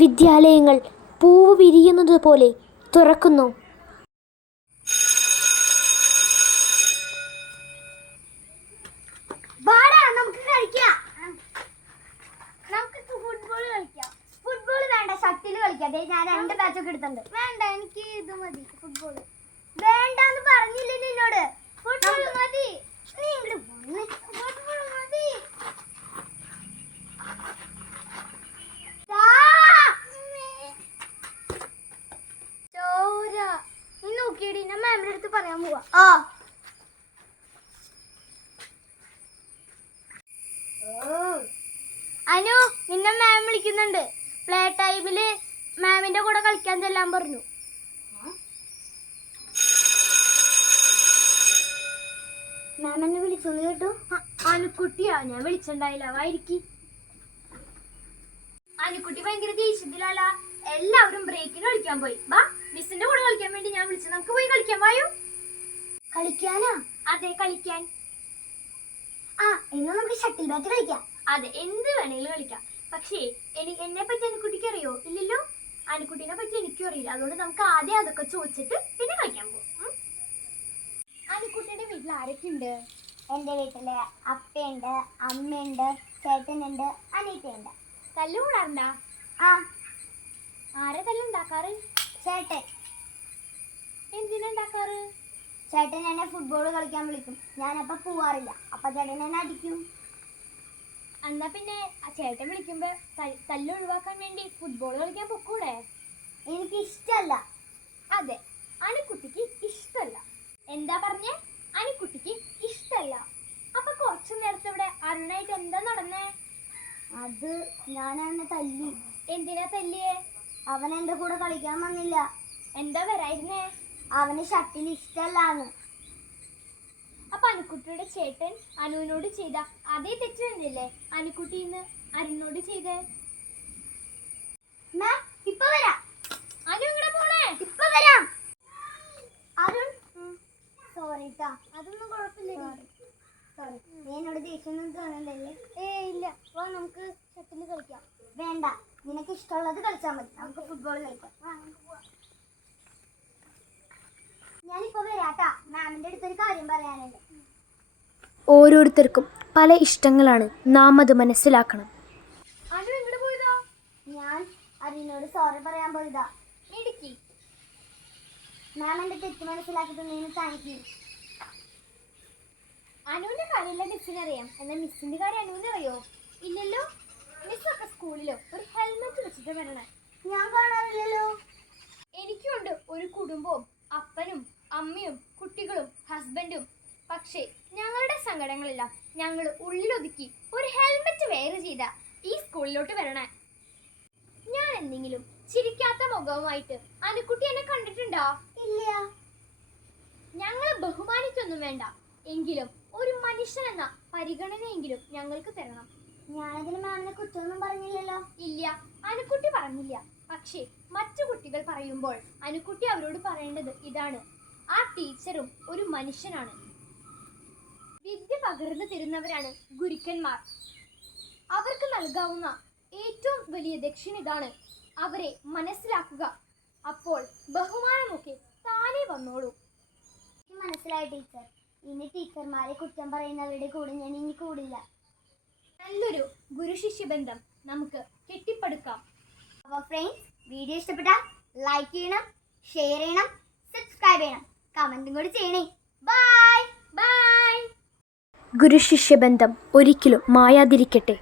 വിദ്യാലയങ്ങൾ പൂവ് വിരിയുന്നത് പോലെ തുറക്കുന്നു. ഫുട്ബോൾ വേണ്ട, ഷട്ടിൽ കളിക്കാം. ഞാൻ 2 ബാച്ചൊക്കെ എടുത്തിട്ടുണ്ട്. വേണ്ട, എനിക്ക് ഇത് മതി. ഫുട്ബോൾ വേണ്ടെന്ന് പറഞ്ഞില്ലേ നിന്നോട്? ഫുട്ബോൾ മതി. നീ ഫുട്ബോൾ മതി. നീ നോക്കിയടി, ഞാൻ മാമിന്റെ അടുത്ത് പറയാൻ പോവാ. അനു, നിന്നെ മാം വിളിക്കുന്നുണ്ട്. പ്ലേ ടൈമില് മാമിന്റെ കൂടെ കളിക്കാൻ ചെല്ലാൻ പറഞ്ഞു. മാം എന്നെ വിളിച്ചു കേട്ടു. അനുക്കുട്ടിയാ? ഞാൻ വിളിച്ചിണ്ടായില്ല. വായിരിക്കും. അനുക്കുട്ടി ഭയങ്കര ദേഷ്യത്തിലല്ല. എല്ലാവരും ബ്രേക്കിന് കളിക്കാൻ പോയി. വാ, മിസ്സിന്റെ കൂടെ കളിക്കാൻ വേണ്ടി ഞാൻ വിളിച്ചു. നമുക്ക് പോയി കളിക്കാൻ വായോ. കളിക്കാനാ? അതെ, കളിക്കാൻ. ഇന്ന് നമുക്ക് ഷട്ടിൽ ബാറ്റ് കളിക്കാം. അതെ, എന്ത് വേണേലും കളിക്കാം. പക്ഷേ എന്നെ പറ്റി അനുക്കുട്ടിക്ക് അറിയോ? ഇല്ലല്ലോ. അനുക്കുട്ടിനെ പറ്റി എനിക്കും അറിയില്ല. അതുകൊണ്ട് നമുക്ക് ആദ്യം അതൊക്കെ ചോദിച്ചിട്ട് പിന്നെ കളിക്കാൻ പോകും. അനുക്കുട്ടിയുടെ വീട്ടിൽ ആരൊക്കെ ഉണ്ട്? എൻ്റെ വീട്ടില് അപ്പയുണ്ട്, അമ്മയുണ്ട്, ചേട്ടനുണ്ട്, അനിയത്തിയുണ്ട്. തല്ലുകൂടാറുണ്ടാ? ആരെ തല്ലുണ്ടാക്കാറ്? ചേട്ടൻ. എന്തിനാ ഉണ്ടാക്കാറ്? ചേട്ടൻ എന്നെ ഫുട്ബോൾ കളിക്കാൻ വിളിക്കും. ഞാനപ്പോ പോവാറില്ല. അപ്പൊ ചേട്ടൻ എന്നെ അടിക്കും. എന്നാ പിന്നെ ചേട്ടൻ വിളിക്കുമ്പോ തല്ല് ഒഴിവാക്കാൻ വേണ്ടി ഫുട്ബോൾ കളിക്കാൻ പൊക്കൂടെ? എനിക്ക് ഇഷ്ടല്ല. അതെ, അനുക്കുട്ടിക്ക് ഇഷ്ടല്ല. എന്താ പറഞ്ഞേ? അനുക്കുട്ടിക്ക് ഇഷ്ടല്ല. അപ്പൊ കുറച്ചു നേരത്തെ ഇവിടെ അരുണായിട്ട് എന്താ നടന്നേ? അത് ഞാൻ അവനെ തല്ലി. എന്തിനാ തല്ലിയേ? അവൻ എന്റെ കൂടെ കളിക്കാൻ വന്നില്ല. എന്താ വരായിരുന്നേ? അവന് ഷട്ടിൽ ഇഷ്ടല്ലാന്ന്. അപ്പൊ അനുക്കുട്ടിയുടെ ചേട്ടൻ അനുവിനോട് ചെയ്ത അതേ തെറ്റ് തന്നെയല്ലേ അനുക്കുട്ടി ഇന്ന് അരുണിനോട് ചെയ്തേ? ഇപ്പൊ വരാം. അനു ഇവിടെ പോണേ? ഇപ്പൊ വരാം. അരുൺ, സോറി ട്ടാ. അതൊന്നും കുഴപ്പമില്ല. സോറി. നീ എന്നോട് ദേഷ്യം തോന്നണ്ടല്ലേ? ഇല്ല. വാ, നമുക്ക് ഷട്ടിൽ കളിക്കാം. വേണ്ട, നിനക്ക് ഇഷ്ടമുള്ളത് കളിച്ചാൽ മതി. നമുക്ക് ഫുട്ബോൾ കളിക്കാം. ഞാനിപ്പോ വരാട്ടാ. മാമിന്റെ അടുത്തൊരു കാര്യം പറയാനുണ്ട്. ഓരോരുത്തർക്കും പല ഇഷ്ടങ്ങളാണ്. നാം അത് മനസ്സിലാക്കണം. ഞാൻ അരിനോട് സോറി പറയാൻ പോയതാ. ഇടുക്കി മാം എന്റെ തെറ്റ് മനസ്സിലാക്കി തന്നതിന് താങ്ക് യു. അനുവിന്റെ കാര്യമില്ല മിസ്സിനറിയാം. എന്നാൽ മിസ്സിന്റെ കാര്യം അനുവിനറിയോ? ഇല്ലല്ലോ. മിസ്സൊക്കെ സ്കൂളിലോ ഒരു ഹെൽമെറ്റ് വെച്ചിട്ട് വരണേ. ഞാൻ കാണാറില്ലല്ലോ. എനിക്കുണ്ട് ഒരു കുടുംബവും, അപ്പനും അമ്മയും കുട്ടികളും ഹസ്ബൻഡും. പക്ഷേ ഞങ്ങളുടെ സങ്കടങ്ങളെല്ലാം ഞങ്ങൾ ഉള്ളിലൊതുക്കി ഒരു ഹെൽമെറ്റ് വെയർ ചെയ്ത ഈ സ്കൂളിലോട്ട് വരണേ. ഞാൻ എന്തെങ്കിലും ചിരിക്കാത്ത മുഖവുമായിട്ട് അനുക്കുട്ടി എന്നെ കണ്ടിട്ടുണ്ടോ? ഇല്ല. ഞങ്ങളെ ബഹുമാനിക്കൊന്നും വേണ്ട, എങ്കിലും ഒരു മനുഷ്യനെന്ന പരിഗണനയെങ്കിലും ഞങ്ങൾക്ക് തരണം. ഞാനതിന് മാമിനെ കുറ്റമൊന്നും പറഞ്ഞില്ലല്ലോ. ഇല്ല, അനുക്കുട്ടി പറഞ്ഞില്ല. പക്ഷേ മറ്റു കുട്ടികൾ പറയുമ്പോൾ അനുക്കുട്ടി അവരോട് പറയേണ്ടത് ഇതാണ്: ആ ടീച്ചറും ഒരു മനുഷ്യനാണ്. വിദ്യ പകർന്നു തരുന്നവരാണ് ഗുരുക്കന്മാർ. അവർക്ക് നൽകാവുന്ന ഏറ്റവും വലിയ ദക്ഷിണ ഇതാണ്: അവരെ മനസ്സിലാക്കുക. അപ്പോൾ ബഹുമാനമൊക്കെ താനേ വന്നോളൂ. മനസ്സിലായി ടീച്ചർ. ഇനി ടീച്ചർമാരെ കുറ്റം പറയുന്നവരുടെ കൂടെ ഞാൻ ഇനി കൂടില്ല. നല്ലൊരു ഗുരു ശിഷ്യ ബന്ധം നമുക്ക് കെട്ടിപ്പടുക്കാം. അപ്പോൾ ഫ്രണ്ട്സ്, വീഡിയോ ഇഷ്ടപ്പെട്ടാൽ ലൈക്ക് ചെയ്യണം, ഷെയർ ചെയ്യണം, സബ്സ്ക്രൈബ് ചെയ്യണം, കമന്റും കൂടി ചെയ്യണേ. Bye bye. ഗുരു ശിഷ്യ ബന്ധം ഒരിക്കലും മായാതിരിക്കട്ടെ.